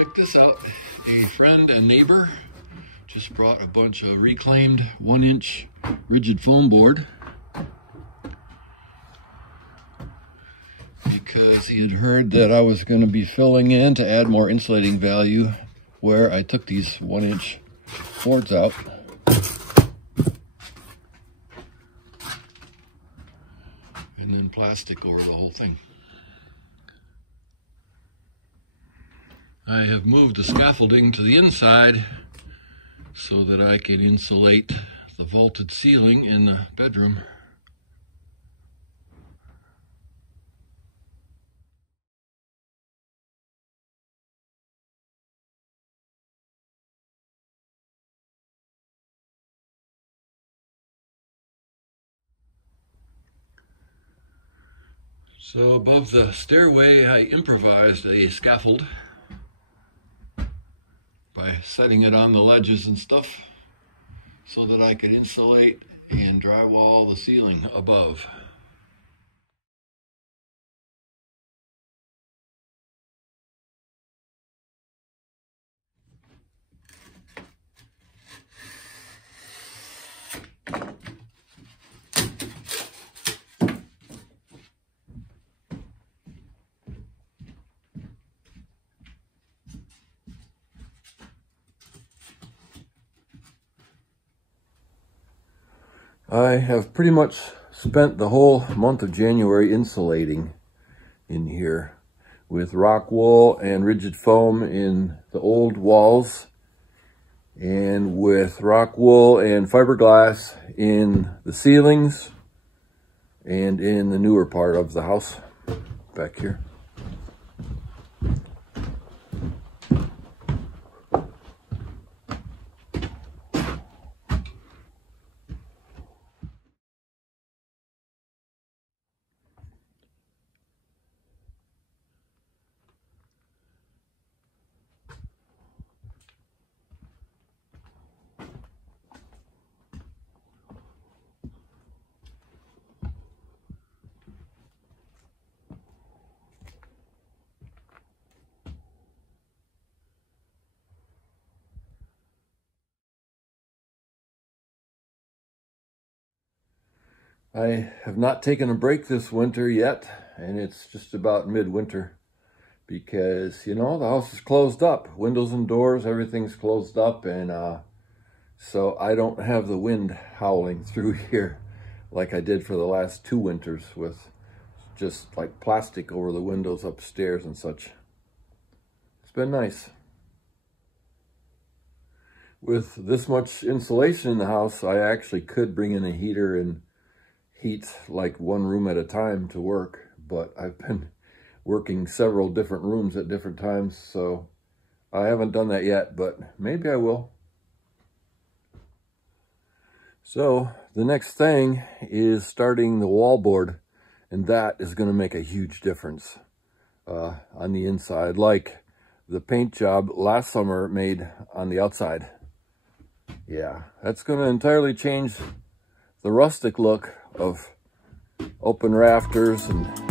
Check this out. A friend and neighbor just brought a bunch of reclaimed 1-inch rigid foam board because he had heard that I was going to be filling in to add more insulating value where I took these 1-inch boards out. And then plastic over the whole thing. I have moved the scaffolding to the inside so that I can insulate the vaulted ceiling in the bedroom. So above the stairway, I improvised a scaffold by setting it on the ledges and stuff so that I could insulate and drywall the ceiling above. I have pretty much spent the whole month of January insulating in here with rock wool and rigid foam in the old walls and with rock wool and fiberglass in the ceilings and in the newer part of the house back here. I have not taken a break this winter yet, and it's just about midwinter because, you know, the house is closed up. Windows and doors, everything's closed up, and so I don't have the wind howling through here like I did for the last 2 winters with just like plastic over the windows upstairs and such. It's been nice. With this much insulation in the house, I actually could bring in a heater and heat like one room at a time to work, but I've been working several different rooms at different times, so I haven't done that yet, but maybe I will. So the next thing is starting the wallboard, and that is going to make a huge difference on the inside, like the paint job last summer made on the outside. Yeah, that's going to entirely change the rustic look of open rafters and